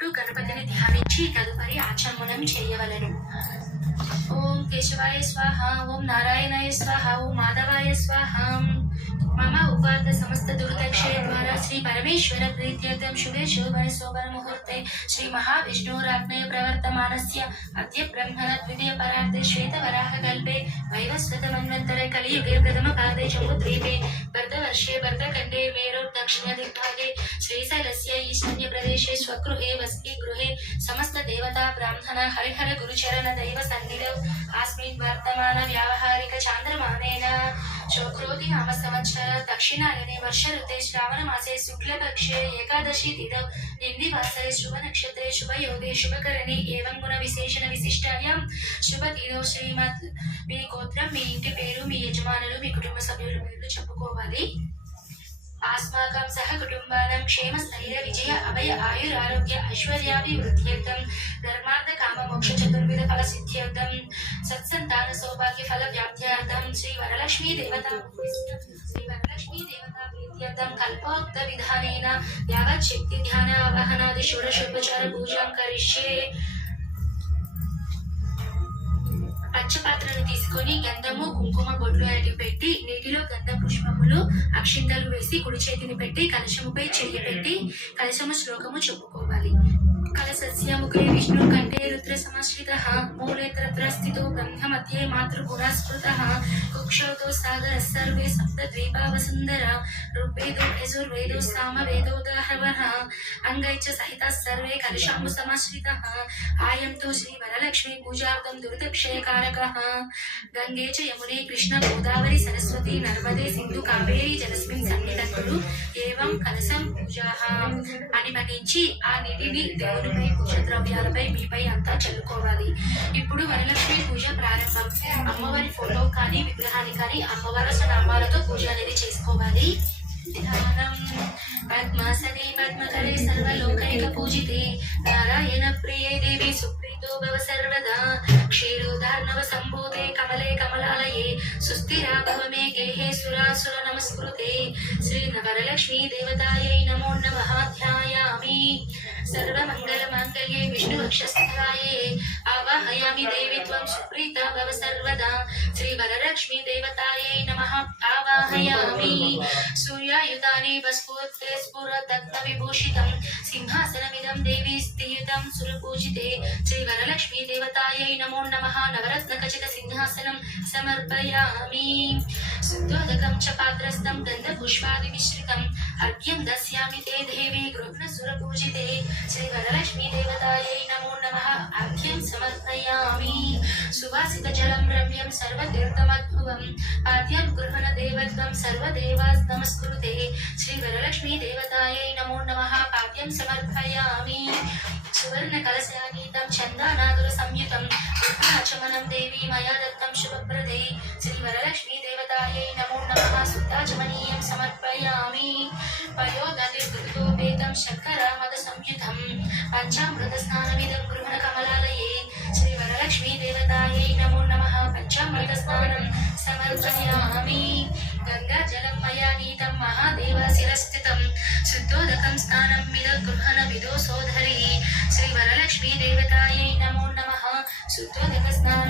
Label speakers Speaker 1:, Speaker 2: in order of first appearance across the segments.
Speaker 1: చుట్టూ గణపతిని ధ్యానించి తదుపరి ఆచమనం చేయవలను. ఓం కేశవాయ స్వాహ ఓం నారాయణాయ స్వాహ ఓం మాధవాయ స్వాహ. ما افر سمست دور دکشے شری پیتی شوب شوبر سوبر مہوتے شری مہاوشو پرتمیاں ادبر پھر شیت براہدے برد وشی بردے بیلور دکن دنگے شریشل پرگے بس گمست ہری ہر گوچر دس ون ویوہار چاندر శుక్రోతి నామ సంవత్సర దక్షిణాయనే వర్ష ఋతే శ్రావణ మాసే శుక్లపక్షే ఏకాదశి తిథౌ నింది వాసరే శుభ నక్షత్రే శుభయోగే శుభకరణి ఏవం గుణ విశేషణ విశిష్టాయాం శుభ తిథౌ శ్రీమత్ మీ గోత్రం మీ ఇంటి పేరు మీ యజమానులు మీ కుటుంబ సభ్యుల పేర్లు చెప్పుకోవాలి ఆస్మాకం సహ కుటుంబానం క్షేమ స్థైర్య విజయ అభయ ఆయురారోగ్య ఐశ్వర్యాభివృద్ధ్యర్థం ధర్మార్థ కామ మోక్ష చతుర్విధ ఫల సిద్ధ్యర్థం సత్సంతాన సౌభాగ్య ఫల వ్యాప్త్యార్థం శ్రీ వరలక్ష్మీ దేవత శ్రీ వరలక్ష్మీ దేవత ప్రీత్యర్థం కల్పోక్త విధానేన యావత్ శక్తి ధ్యాన అవహనాది షోడశోపచార పూజాం కరిష్యే పచ్చపాత్రను తీసుకొని గంధము కుంకుమ బొట్లు అడిగి పెట్టి నీటిలో గంధ పుష్పములు అక్షింతలు వేసి కుడి చేతిని పెట్టి కలశముపై చెయ్యి పెట్టి కలశము శ్లోకము చెప్పుకోవాలి. కలసస్య ముఖే విష్ణు కంఠే రుద్ర సమాశ్రిత మూలే తత్ర స్థితో బ్రహ్మ మధ్యే మాతృగుణ స్మృత కుక్షౌతో సాగర సర్వే సప్త ద్వీపా వసుందర ఋగ్వేదో యజుర్వేదో సామవేదో దాహవః అంగై చ సహిత సర్వే కలశాంబు సమాశ్రిత ఆయంతో శ్రీ వరలక్ష్మీ పూజార్థం దురితక్షయకారక గంగే చ యమునే కృష్ణ గోదావరి సరస్వతి నర్మదే సింధు కావేరి జలస్మిన్ సన్నిధత్తులు ఏవం కలసం పూజా అని పఠించి ఆ నీటిని దేవునిపై పూజ ద్రవ్యాలపై మీపై అంతా చల్లుకోవాలి. ఇప్పుడు వరలక్ష్మి పూజ ప్రారంభం. అమ్మవారి ఫోటో కానీ విగ్రహాన్ని కానీ అమ్మవారి నామాలతో పూజ అనేది చేసుకోవాలి. పద్మాసనే పద్మకరే సర్వలోకైక పూజితే నారాయణ ప్రియే దేవి సుప్రీతో భవ సర్వదా క్షీరోదార్ణవ సంభూతే కమలే కమలాలయే సుస్థిరా భవ మే గేహే సురాసుర నమస్కృతే శ్రీ దేవతాయై నమో సర్వమంగళ మాంగళ్యే విష్ణు వక్షస్థాయే ఆవాహయామి దేవి త్వం సుప్రీత భవ సర్వదా శ్రీ వరలక్ష్మీ దేవతాయై నమః ఆవాహయామి సూర్యాయుతాని వస్ఫూర్తే స్ఫురదత్త విభూషితం సింహాసనమిదం దేవి స్థియుతం సురపూజితే శ్రీ వరలక్ష్మీ దేవతాయై నమో నమః నవరత్న ఖచిత సింహాసనం సమర్పయామి శుద్ధోదకం చ పాత్రస్థం గంధ పుష్పాది మిశ్రితం అర్ఘ్యం దస్యామి తే దేవి గృహ్ణ సురపూజితే శ్రీ వరలక్ష్మీ దేవతాయై నమో నమ అర్ఘ్యం సమర్పయామి సువాసిత జలం రమ్యం సర్వతీర్థమద్భువం పాద్యం గృహణ దేవత్వం సర్వదేవాస్ నమస్కృతే శ్రీ వరలక్ష్మీ దేవతాయై నమో నమ పాద్యం సమర్పయామి సువర్ణ కలశాగీతం చందానాదుర సంయుతం చమనం దేవి మయా దత్తం శుభప్రదే శ్రీ వరలక్ష్మీ దేవతాయై నమో నమః సుతాచమనీయం సమర్పయామి పయోగతిర్గృతోపేతం శర్కరామద సంయుతం పంచామృత స్నానమిదం గృహణ కమలాలయే శ్రీ వరలక్ష్మీ దేవతాయై నమో నమః పంచామృత స్నానం సమర్పయామి గంగా జలం మయా నీతం మహాదేవ శిరస్థితం శుద్ధోదకం స్నానం మిద గృహణ విదో సోదరి శ్రీ వరలక్ష్మీ దేవతాయై నమో నమః سو دکسیات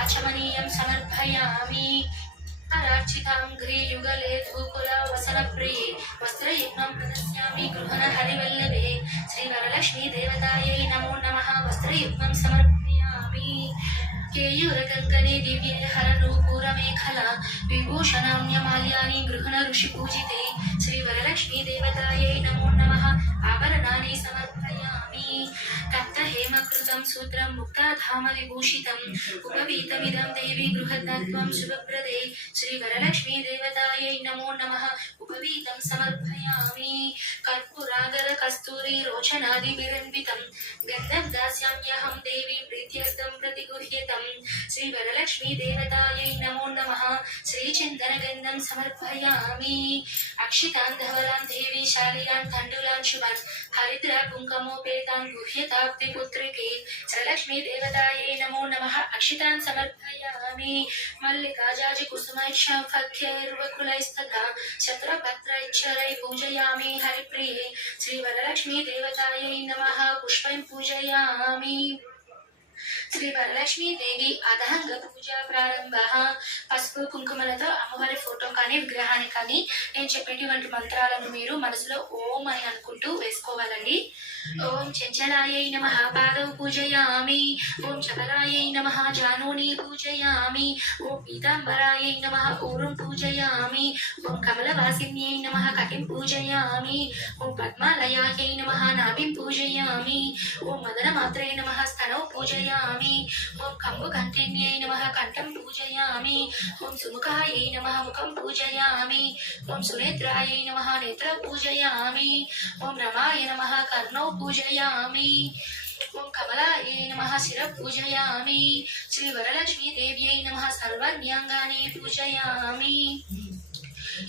Speaker 1: آچمنی سمرپیاں وسطمیاں گھہن ہری بلبے شری ورکش نمو نم وسم سمرپیاں ہیرو رنگ دِن ہر نو پور ملاشن پوجیتے కేయూరకంకణే దివ్యే హరనూపూర మేఖల విభూషణాన్యమాల్యాని గృహణ ఋషి పూజితే శ్రీ వరలక్ష్మీ దేవతాయై నమో నమః ఆభరణాని సమర్పయామి తప్త హేమకృతం సూత్రం ముక్తాధామ విభూషితం ఉపవీతమిదం దేవి గృహతత్వం శుభప్రదే శ్రీ వరలక్ష్మీ దేవతాయై నమో నమః ఉపవీతం సమర్పయామి కర్పూరాగర కస్తూరి రోచనాదిభిరన్వితం గంధం దాస్యామ్యహం దేవి ప్రీత్యర్థం ప్రతిగృహ్యతం శ్రీ వరలక్ష్మీ దేవతాయై నమో నమః శ్రీచందన గంధం సమర్పయామి رشتا دے شالیلاں تنڈولاں شو ہریدا کموپیتا گوہیتا پیپت سلکش نمو نم اکشن سمرپیاں ملکاجمفکھا چترپت پوجیا ہری پرلکتا پوجا శ్రీ వరలక్ష్మీ దేవి అదహంగ పూజ ప్రారంభ. పసుపు కుంకుమలతో అమ్మవారి ఫోటో కానీ విగ్రహాన్ని కానీ నేను చెప్పేటువంటి మంత్రాలను మీరు మనసులో ఓం అని అనుకుంటూ వేసుకోవాలండి. ఓం చెంచలాయై నమ పాదౌ పూజయామి. ఓం చపలాయై నమ జానూని పూజయామి. ఓం పీతాంబరాయై నమ ఊరుం పూజయామి. ఓం కమలవాసిన్యై నమ కటిం పూజయామి. ఓం పద్మాలయాయై నమ నాభిం పూజయామి. ఓం మదనమాత్రే నమ స్తనౌ పూజయామి. పూజయామి. ఓం కంబుకంఠిన్యై నమ కంఠం పూజయామి. ఓం సుముఖాయై నమ ముఖం పూజయామి. ఓం సునేత్రాయై నమ నేత్ర పూజయామి. ఓం రమాయ నమ కర్ణౌ పూజయామి. ఓం కమలాయై నమ శిర పూజయామి. శ్రీ వరలక్ష్మీ దేవ్యై నమ సర్వాణ్యాంగాని పూజయామి.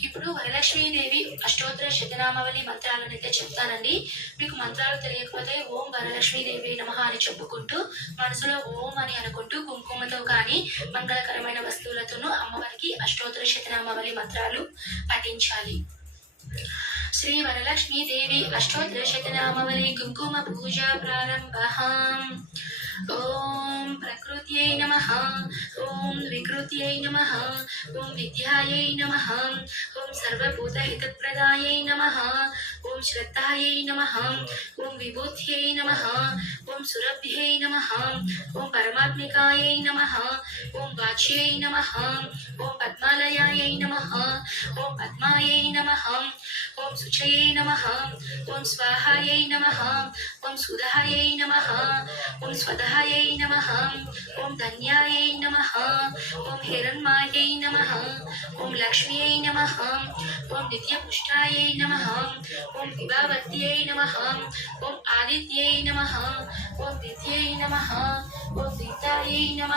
Speaker 1: ఇప్పుడు వరలక్ష్మీదేవి అష్టోత్తర శతనామావళి మంత్రాలను అయితే చెప్తానండి. మీకు మంత్రాలు తెలియకపోతే ఓం వరలక్ష్మీదేవి నమ అని చెప్పుకుంటూ మనసులో ఓం అని అనుకుంటూ కుంకుమతో కానీ మంగళకరమైన వస్తువులతోనూ అమ్మవారికి అష్టోత్తర శతనామావళి మంత్రాలు పఠించాలి. శ్రీ వరలక్ష్మీదేవి అష్టోత్తర శతనామావళి కుంకుమ పూజ ప్రారంభ ఓం ప్రకృత్యై నమ ఓం వికృత్యై నమ ఓం విద్యాయై నమ ఓం సర్వభూతహితప్రదాయై నమ ఓం శ్రద్ధాయై నమ ఓం విభూత్యై నమ ఓం సురభ్యై నమ ఓం పరమాత్మికాయై నమ ఓం వాచ్యై నమ ఓం పద్మాలయాయై నమ ఓం పద్మాయై నమ ఓం శుచయై నమ ఓం స్వాహాయై నమ ఓం సుధాయై నమ ఓం స్వధాయై నమ ఓం ధన్యాయై నమ ఓం హిరణ్మాయై నమ ఓం లక్ష్మ్యై నమ ఓం నిత్యపుష్టాయై నమ ఓం విభావర్త్యై నమ ఓం ఆదిత్యై నమ ఓం దిత్యై నమ ఓం దీప్తాయై నమ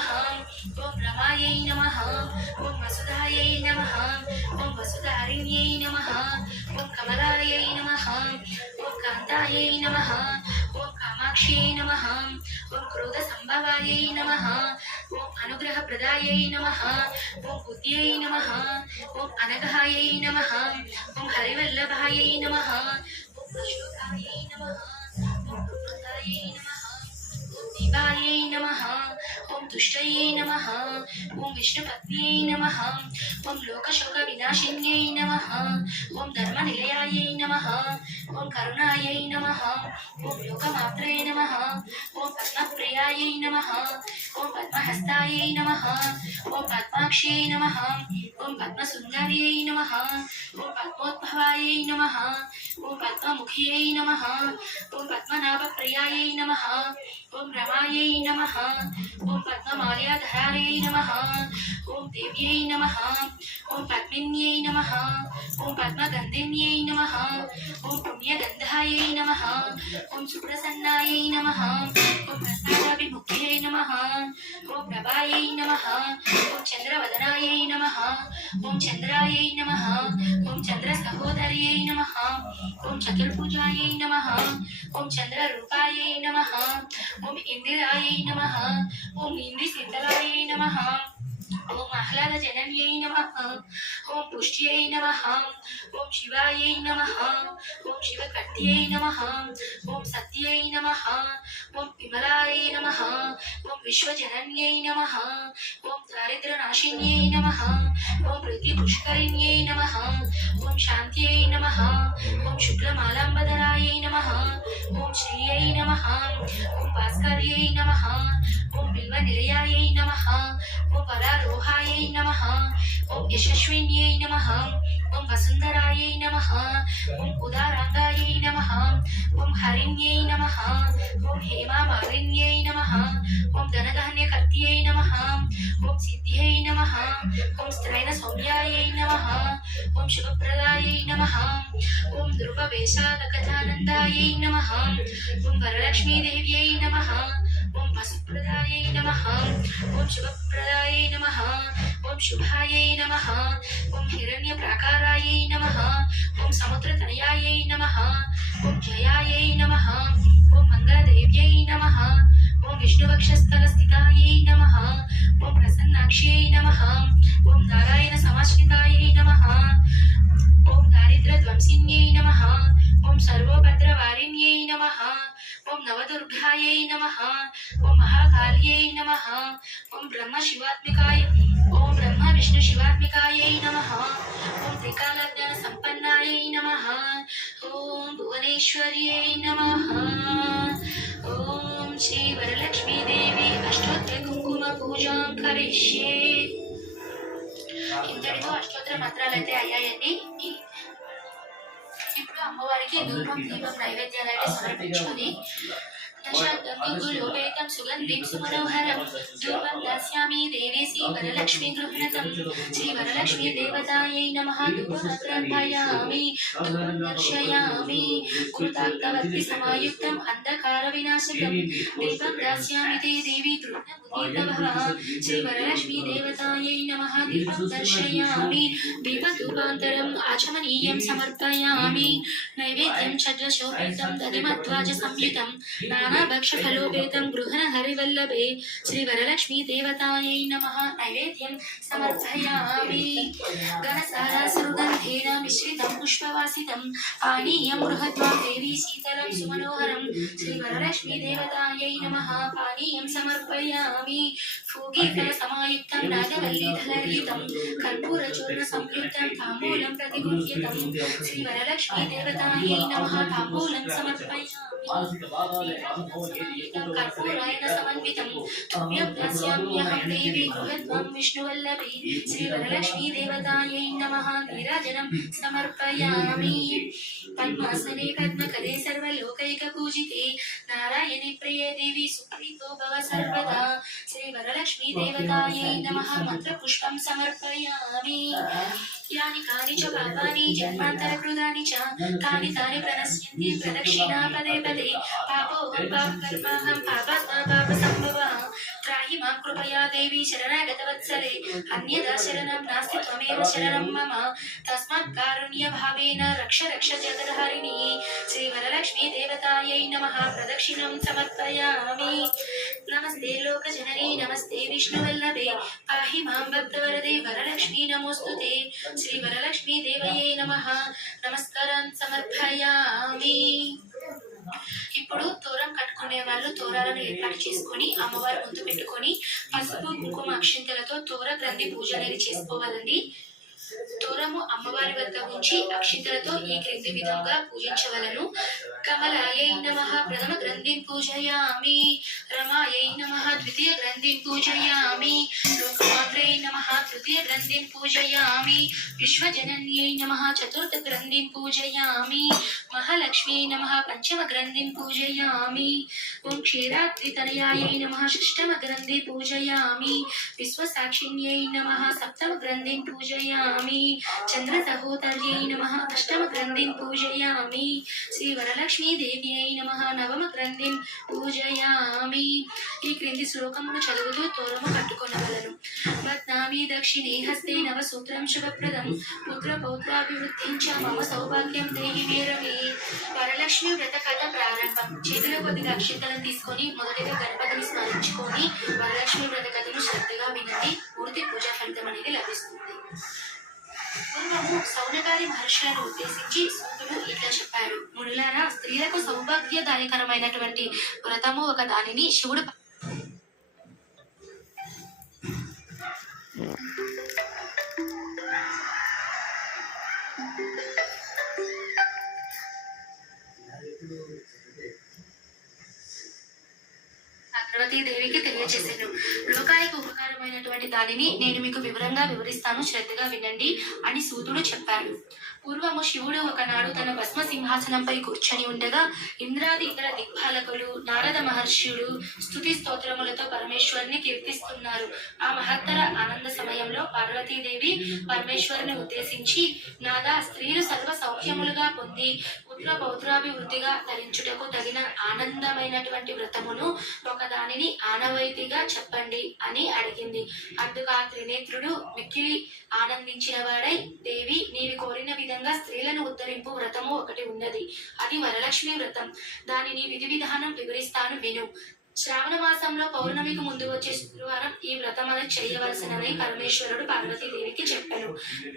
Speaker 1: ఓం రమాయై నమ ఓం వసుధాయై నమ ఓం వసుధారిణ్యై నమ ఓం కమలాయై నమ ఓం కాంతాయై నమ ఓం కామాక్ష్యై నమ ఓం క్రోధ సంభవాయై నమ ఓం అనుగ్రహ ప్రదాయై నమ ఓం బుద్ధ్యై నమ ఓం అనఘాయై నమ ఓం హరివల్లభాయై నమ ఓం అశోకాయై నమ ఓం అమృతాయై నమ. ఓం దీపాయై నమ ఓం దుష్టయై నమ ఓం విష్ణుపత్న్యై నమ ఓం లోకశోక వినాశిన్యై నమ ఓం ధర్మనిలయాయై నమ ఓం కరుణాయై నమ ఓం లోకమాత్రే నమ ఓం పద్మప్రియాయై నమ ఓం పద్మహస్తాయై నమ ఓం పద్మాక్ష్యై నమ ఓం పద్మసుందర్యై నమ ఓం పద్మోద్భవాయై నమ ఓం పద్మముఖ్యై నమ ఓం పద్మనాభప్రియాయై నమ ఓం రమాయై నమ ఓం పద్మమాల్యాధరాయై నమ ఓం దేవ్యై నమ ఓం పద్మిన్యై నమ ఓం పద్మగంధిన్యై నమ ఓం పుణ్యగంధాయై నమ ఓం సుప్రసన్నాయై నమ ఓం ప్రసాదాభిముఖ్యై నమ ఓం ప్రభాయై నమ ఓం చంద్రవదనాయై నమ ఓం చంద్రాయై నమ ఓం చంద్ర సహోదర్యై నమ ఓం చతుర్భుజాయై నమ ఓం చంద్రరూపాయై నమ ఓం ఇందిరాయై నమ ఓం ఇంద్రి శీతలాయై నమ ॐ आह्लादजनन्यै नमः ॐ पुष्ट्यै नमः ॐ शिवायै नमः ॐ शिवकर्त्यै नमः ॐ सत्यै नमः ॐ विमलायै नमः ॐ विश्वजनन्यै नमः ॐ दारिद्रनाशिन्यै नमः ॐ प्रीतिपुष्करिण्यै नमः ॐ शान्त्यै नमः ॐ शुक्लमालाम्बधरायै नमः ॐ श्रियै नमः ॐ भास्कर्यै नमः ॐ बिल्वनिलयायै नमः ॐ परा ओहायै नमः ॐ यशस्विन्यै नमः ॐ वसुन्धरायै नमः ॐ उदारादायै नमः ॐ हरिण्यै नमः ॐ हेमामालिन्यै नमः ॐ धनधान्यकत्यै नमः ॐ सिद्ध्यै नमः ॐ स्त्रैण सौम्यायै नमः ॐ शुभप्रदायै नमः ॐ ध्रुववेशादकथानन्दायै नमः ॐ वरलक्ष्मीदेव्यै नमः وسپای نم شوپپرد نم شو نم ہر پراکر تیا جایا داردر دم او سرودر وار ఓం సర్వభద్రవారిణ్యై నమ ఓం నవదుర్గాయై నమ ఓం మహాకాళ్యై నమ ఓం బ్రహ్మ శివాత్మికాయ ఓం బ్రహ్మ విష్ణు శివాత్మికాయై నమ ఓం త్రికాలజ్ఞాన సంపన్నాయై నమ ఓం భువనేశ్వర్యై నమ ఓం శ్రీ వరలక్ష్మీదేవి అష్టోత్తర కుంకుమ పూజాం కరిష్యే ఇంతటితో అష్టోత్తర మంత్రాలు అయితే అయ్యాయండి ఈ- ఇప్పుడు అమ్మవారికి ధూపం దీపం నైవేద్యాలు అయితే సమర్పించుకొని నైవేద్యం చద్రశోహితం తదిమద్వాజ సంయుతం ఫలోపేతం గృహణ హరివల్లభే శ్రీ వరలక్ష్మీ దేవతాయై నమ నైవేద్యం సమర్పయామి గణసారాసుగంధేన మిశ్రితం పుష్పవాసితం పానీయం బృహద్వా దేవీ శీతలం సుమనోహరం శ్రీ వరలక్ష్మీ దేవతాయై నమ పానీయం సమర్పయామి ఫూగీఫల సమాయుక్తం నాగవల్లిధరీతం కర్పూరచూర్ణ సంయుక్తం తాంబూలం ప్రతిగుహ్యతం శ్రీ వరలక్ష్మీ దేవతాయై నమ తాంబూలం సమర్పయామి సమర్పయామి ఫూగీఫల సమాయుక్తం నాగవల్లీధరయుతం కర్పూరచూర్ణ సంయుక్తం తాంబూలం ప్రతిగృహ్యతం శ్రీ వరలక్ష్మీ దేవతాయై నమః తాంబూలం సమర్పయామి కర్పూరాయణ సమన్వితం తుభ్యభ్యాస్యామ్యహం దేవి గృహత్వం విష్ణువల్లభి శ్రీ వరలక్ష్మీ దేవతాయై నమః నీరాజనం సమర్పయామి పద్మాసనే పద్మకరే సర్వలోకైక పూజితే నారాయణి ప్రియే దేవి సుప్రీతో భవ సర్వదా శ్రీ వరలక్ష్మీ దేవతాయై నమః మంత్రపుష్పం సమర్పయామి యాని కాని చ పాపాని జన్మాంతరకృతాని చ తాని తాని ప్రణశ్యంతి ప్రదక్షిణా పదే పదే పాపోహం పాపకర్మాహం పాపాత్మా పాప సంభవ త్రాహి మాం కృపయా దేవి శరణాగతవత్సలే అన్యదా శరణం నాస్తి త్వమేవ శరణం మమ తస్మాత్ కారుణ్య భావేన రక్ష రక్ష జగద్హారిణి శ్రీ వరలక్ష్మీ దేవతాయై నమః ప్రదక్షిణం సమర్పయామి నమస్తే లోక జననీ నమస్తే విష్ణువల్లభే పాహి మాం భక్తవరదే వరలక్ష్మీ నమోస్తుతే శ్రీ వరలక్ష్మీ దేవయే నమః నమస్కారం సమర్పయామి ఇప్పుడు తోరం వాళ్ళు తోరాలను ఏర్పాటు చేసుకొని అమ్మవారి ముందు పెట్టుకొని పసుపు కుంకుమ అక్షింతలతో తోర గ్రంథి పూజ అనేది చేసుకోవాలండి. తోరము అమ్మవారి వద్ద ఉంచి అక్షింతలతో ఈ క్రింది విధంగా పూజించవలను. کملاھم گردی پوجیا ریتی گردی پوجیات نم تی گیم پوجاجن چتر گردی پوجیا مہالکش نم پچم گردی پوجیات نمٹم گردی پوجیا سپتم گردی پوجا چندر سہوتر اشم گردی پوجیاں లక్ష్మీదేవ్యై నమ. నవమ గ్రంథిం పూజయామి. ఈ క్రింది శ్లోకమును చదువుతూ తోరము కట్టుకొనవలను బద్నామి దక్షిణే హస్తే నవ సూత్రం శుభప్రదం. పుత్ర పౌత్రాభివృద్ధిం చ మమ సౌభాగ్యం దేహి వీరమే. వరలక్ష్మి వ్రత కథ ప్రారంభం. చేతిలో కొద్దిగా అక్షింతలను తీసుకొని మొదటిగా గణపతిని స్మరించుకొని వరలక్ష్మి వ్రత కథను శ్రద్ధగా వినండి. పూర్తి పూజా ఫలితం అనేది లభిస్తుంది. పూర్వము సౌనకాది మహర్షులను ఉద్దేశించి సూతుడు ఇట్లా చెప్పాడు మునులారా స్త్రీలకు సౌభాగ్యదాయకరమైనటువంటి వ్రతము ఒక దానిని శివుడు పార్వతీదేవికి తెలియజేశాను. లోకానికి ఉపకారమైనటువంటి దానిని నేను మీకు వివరంగా వివరిస్తాను. శ్రద్ధగా వినండి అని సూతుడు చెప్పాడు. పూర్వము శివుడు ఒకనాడు తన భస్మ సింహాసనంపై కూర్చొని ఉండగా ఇంద్రాది ఇతర దిగ్పాలకులు నారద మహర్షుడు స్థుతి స్తోత్రములతో పరమేశ్వరుని కీర్తిస్తున్నారు. ఆ మహత్తర ఆనంద సమయంలో పార్వతీదేవి పరమేశ్వరుని ఉద్దేశించి నాదా స్త్రీలు సర్వ సౌఖ్యములుగా పొంది పుత్ర పౌత్రాభివృద్ధిగా ధరించుటకు తగిన ఆనందమైనటువంటి వ్రతమును ఒకదానిని ఆనవాయితీగా చెప్పండి అని అడిగింది. అందుకు ఆ త్రినేత్రుడు మిక్కిలి ఆనందించిన వాడై దేవి నీవి కోరిన విధంగా స్త్రీలను ఉద్ధరింపు వ్రతము ఒకటి ఉన్నది. అది వరలక్ష్మి వ్రతం. దానిని విధి విధానం వివరిస్తాను విను. శ్రావణ మాసంలో పౌర్ణమికి ముందు వచ్చే శుక్రవారం ఈ వ్రతం అనేది చేయవలసినదని పరమేశ్వరుడు పార్వతీదేవికి చెప్పారు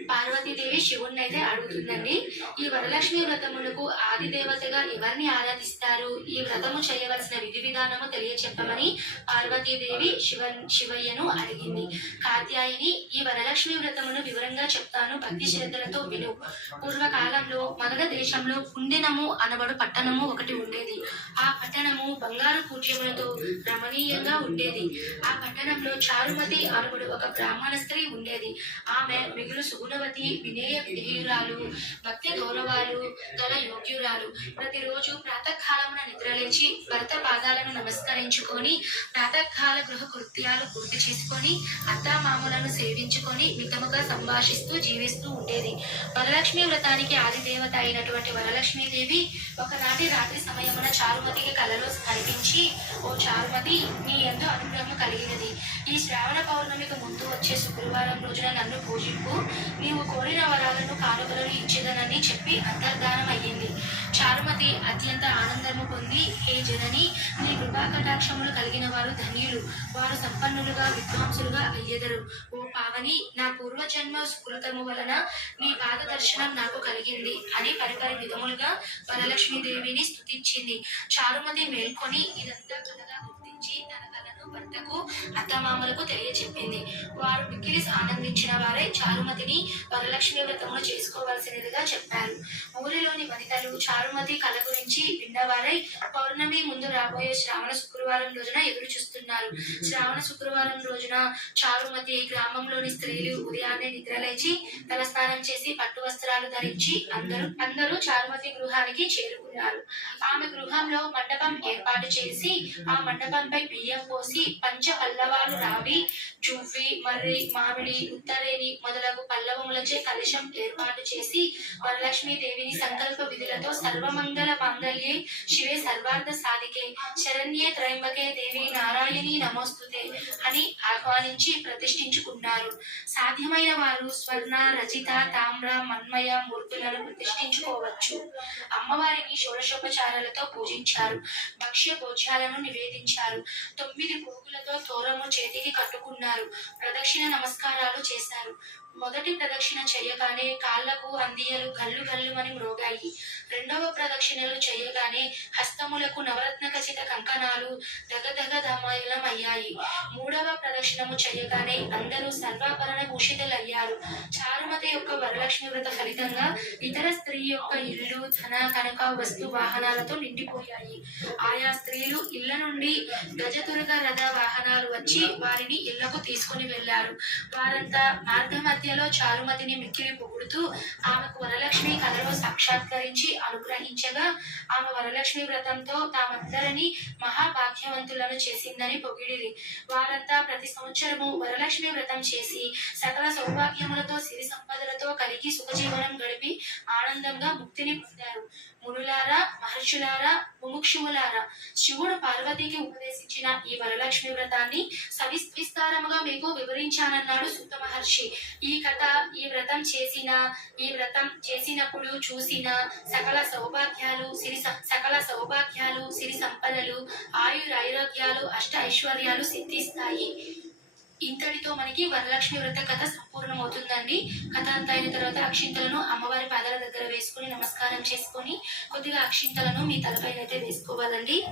Speaker 1: పార్వతీదేవి శివుణ్ణి అయితే అడుగుతుందండి ఈ వరలక్ష్మి వ్రతమునకు ఆది దేవతగా ఎవరిని ఆరాధిస్తారు? ఈ వ్రతము చేయవలసిన విధి విధానము తెలియచెప్పమని పార్వతీదేవి శివ శివయ్యను అడిగింది. కాత్యాయిని ఈ వరలక్ష్మి వ్రతమును వివరంగా చెప్తాను భక్తి శ్రద్ధలతో విను. పూర్వకాలంలో మగధ దేశంలో కుండినము అనబడు పట్టణము ఒకటి ఉండేది. ఆ పట్టణము బంగారు పూజ్యములతో రమణీయంగా ఉండేది. ఆ పట్టణంలో చారుమతి అనబడు ఒక బ్రాహ్మణ స్త్రీ ఉండేది. ఆమె మిగులు సుగుణవతి వినయ విధేయురాలు భక్తి గౌరవ గల యోగ్యురాలు. ప్రతిరోజు ప్రాతకాలమున నిద్రలేచి భర్త పాదాలను నమస్కరించుకొని ప్రాతకాల గృహ కృత్యాలు పూర్తి చేసుకొని అత్తామామలను సేవించుకొని మితముగా సంభాషిస్తూ జీవిస్తూ ఉండేది. వరలక్ష్మి వ్రతానికి ఆదిదేవత అయినటువంటి వరలక్ష్మీదేవి ఒకనాటి రాత్రి సమయమున చారుమతికి కలలో కనిపించి ఓ చారుమతి నీ ఎంతో అనుగ్రహం కలిగినది. ఈ శ్రావణ పౌర్ణమికి ముందు వచ్చే శుక్రవారం రోజున నన్ను పూజింపు. నీవు కోరిన వరాలను కానుకలను ఇచ్చేదనని చెప్పి అంతర్ధానం అయ్యింది. చారుమతి అత్యంత ఆనందము పొంది హే జనని నీ కృపా కటాక్షములు కలిగిన వారు ధన్యులు. వారు సంపన్నులుగా విద్వాంసులుగా అయ్యెదరు. ఓ పావని నా పూర్వజన్మ సుకృతము వలన మీ పాద దర్శనం నాకు కలిగింది అని పరిపరి విధములుగా వరలక్ష్మీదేవిని స్థుతించింది చారుమతి మేల్కొని ఇదంతా కలగా గుర్తించి తన కలను భర్తకు అత్తమామలకు తెలియచెప్పింది. వారు మిక్కిలి ఆనందించిన వారే చారుమతిని వరలక్ష్మి వ్రతమును చేసుకోవాల్సినదిగా చెప్పారు. ఊరిలోని వనితలు చారుమతి కళ గురించి విన్నవారై పౌర్ణమి ముందు రాబోయే శ్రావణ శుక్రవారం రోజున ఎదురు చూస్తున్నారు శ్రావణ శుక్రవారం రోజున చారుమతి గ్రామంలోని స్త్రీలు ఉదయాన్నే నిద్రలేచి తలస్నానం చేసి పట్టు వస్త్రాలు ధరించి అందరూ అందరూ చారుమతి గృహానికి చేరుకున్నారు. ఆమె గృహంలో మండపం ఏర్పాటు చేసి ఆ మండపంపై బియ్యం పోసి పంచ పల్లవాలు రావి జువ్వి మర్రి మామిడి ఉత్తరేని మొదలగు పల్లవములచే కలశం ఏర్పాటు చేసి వరలక్ష్మీదేవిని సంకల్ప విధులతో సర్వమంగళ మాంగళ్యే శివే సర్వార్థ సాధికే. శరణ్యే త్రయంబకే దేవి నారాయణి నమోస్తుతే అని ఆహ్వానించి ప్రతిష్ఠించుకున్నారు. సాధ్యమైన వారు స్వర్ణ రచిత తామ్ర మన్మయ మూర్తులను ప్రతిష్ఠించుకోవచ్చు. అమ్మవారిని షోడశోపచారాలతో పూజించారు. భక్ష్య భోజ్యాలను నివేదించారు. తొమ్మిది పువ్వులతో తోరము చేతికి కట్టుకున్నారు. ప్రదక్షిణ నమస్కారాలు చేశారు. మొదటి ప్రదక్షిణ చేయగానే కాళ్ళకు అందియలు గల్లు గల్లుమని మ్రోగాయి. రెండవ ప్రదక్షిణలు చేయగానే హస్తములకు నవరత్న కచిత కంకణాలు దగదగ దమయలమయ్యాయి మూడవ ప్రదక్షిణము చేయగానే అందరూ సర్వాభరణ భూషితులయ్యారు. చారుమతి యొక్క వరలక్ష్మి వ్రత ఫలితంగా ఇతర స్త్రీ యొక్క ఇల్లు ధన కనక వస్తు వాహనాలతో నిండిపోయాయి. ఆయా స్త్రీలు ఇళ్ళ నుండి గజతురగ రథ వాహనాలు వచ్చి వారిని ఇళ్ళకు తీసుకుని వెళ్ళారు వారంతా మార్గ మధ్యలో చారుమతిని మిక్కిలి పొగుడుతూ ఆమెకు వరలక్ష్మి కలలో సాక్షాత్కరించి అనుగ్రహించగా ఆమె వరలక్ష్మి వ్రతంతో తామందరినీ మహాభాగ్యవంతులను చేసిందని పొగిడిరి. వారంతా ప్రతి సంవత్సరము వరలక్ష్మి వ్రతం చేసి సకల సౌభాగ్యములతో సిరి సంపదలతో కలిగి సుఖజీవనం గడిపి ఆనందంగా ముక్తిని పొందారు. మునులారా మహర్షులారా ముముక్షువులారా శివుడు పార్వతికి ఉపదేశించిన ఈ వరలక్ష్మి వ్రతాన్ని సవిస్తారముగా మీకు వివరించానన్నాడు సూత మహర్షి. ఈ కథ ఈ వ్రతం చేసిన ఈ వ్రతం చేసినప్పుడు చూసిన సకల సౌభాగ్యాలు సిరి సకల సౌభాగ్యాలు సిరి సంపదలు ఆయురారోగ్యాలు అష్ట ఐశ్వర్యాలు సిద్ధిస్తాయి. ఇంతటితో మనకి వరలక్ష్మి వ్రత కథ సంపూర్ణమవుతుందండి. కథ అంత అయిన తర్వాత అక్షింతలను అమ్మవారి పాదాల దగ్గర వేసుకొని నమస్కారం చేసుకొని కొద్దిగా అక్షింతలను మీ తలపైన అయితే వేసుకోవాలండి.